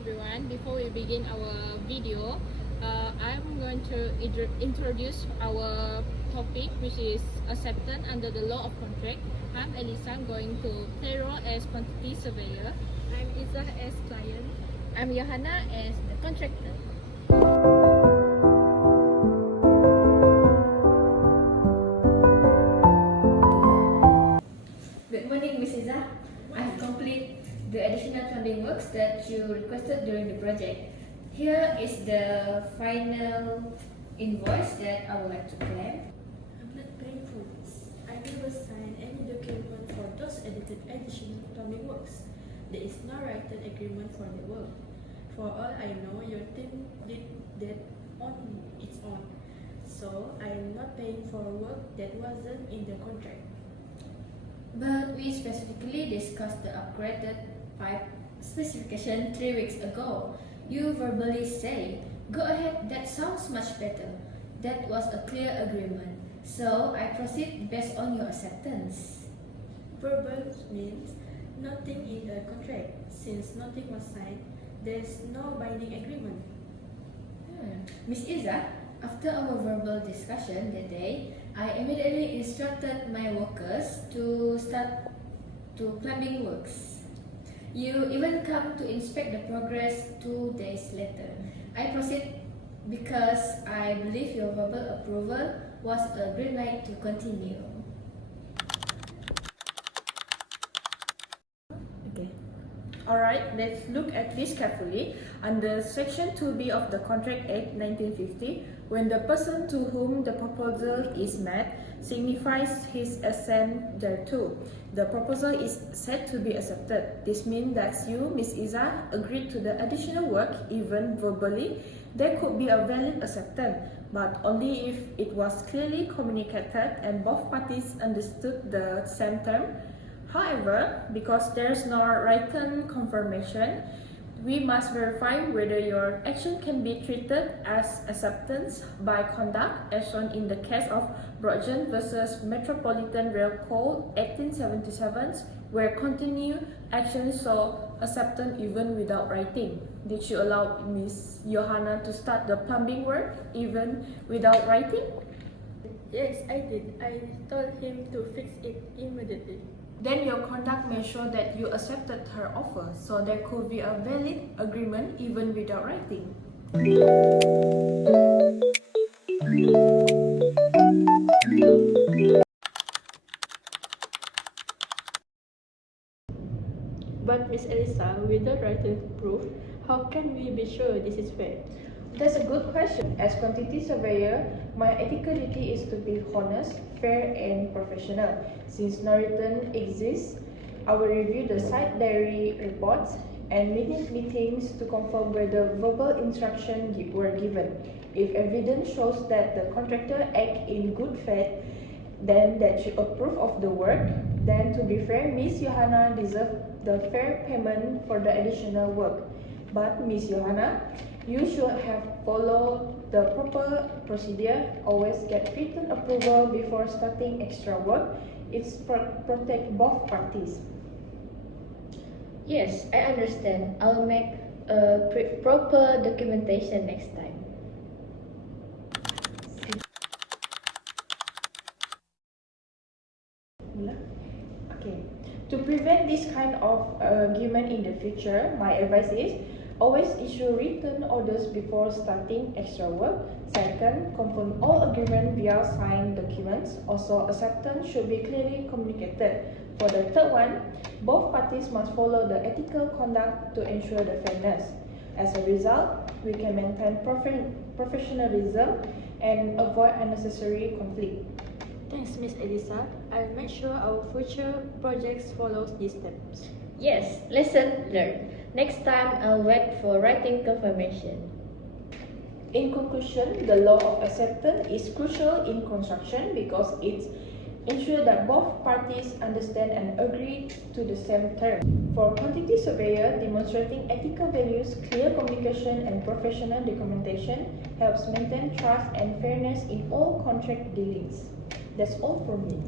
everyone. Before we begin our video, I'm going to introduce our topic, which is acceptance under the law of contract. I'm Elisa. I'm going to play role as quantity surveyor. I'm Isa as client. I'm Johanna as the contractor. Good morning, Ms. Iza. I have completed the additional funding works that you requested during the project. Here is the final invoice that I would like to claim. I'm not paying for this. I never signed any document for those additional plumbing works. There is no written agreement for the work. For all I know, your team did that on its own. So I am not paying for work that wasn't in the contract. But we specifically discussed the upgraded pipe specification 3 weeks ago. You verbally say, "Go ahead, that sounds much better." That was a clear agreement. So I proceed based on your acceptance. Verbal means nothing in the contract. Since nothing was signed, there is no binding agreement. Miss Iza, after our verbal discussion that day, I immediately instructed my workers to start to plumbing works. You even come to inspect the progress 2 days later. I proceed because I believe your verbal approval was a green light to continue. Alright, let's look at this carefully. Under Section 2B of the Contract Act 1950, when the person to whom the proposal is made signifies his assent thereto, the proposal is said to be accepted. This means that you, Ms. Iza, agreed to the additional work, even verbally. There could be a valid acceptance, but only if it was clearly communicated and both parties understood the same term. However, because there is no written confirmation, we must verify whether your action can be treated as acceptance by conduct, as shown in the case of Broadgen versus Metropolitan Rail Code 1877, where continued action saw acceptance even without writing. Did you allow Ms. Johanna to start the plumbing work even without writing? Yes, I did. I told him to fix it immediately. Then your conduct may show that you accepted her offer, so there could be a valid agreement even without writing. But Miss Elisa, without written proof, how can we be sure this is fair? That's a good question. As quantity surveyor, my ethical duty is to be honest, fair, and professional. Since no written exists, I will review the site diary reports and meetings to confirm whether verbal instructions were given. If evidence shows that the contractor acted in good faith, then that you approve of the work. Then, to be fair, Miss Johanna deserves the fair payment for the additional work. But Miss Johanna, you should have followed the proper procedure. Always get written approval before starting extra work. It's protect both parties. Yes, I understand. I'll make a proper documentation next time. Okay. To prevent this kind of argument in the future, my advice is always issue written orders before starting extra work. Second, confirm all agreement via signed documents. Also, acceptance should be clearly communicated. For the third one, both parties must follow the ethical conduct to ensure the fairness. As a result, we can maintain professionalism and avoid unnecessary conflict. Thanks, Miss Elisa. I'll make sure our future projects follows these steps. Yes, lesson learned. Next time, I'll wait for writing confirmation. In conclusion, the law of acceptance is crucial in construction because it ensures that both parties understand and agree to the same terms. For quantity surveyor, demonstrating ethical values, clear communication, and professional documentation helps maintain trust and fairness in all contract dealings. That's all for me.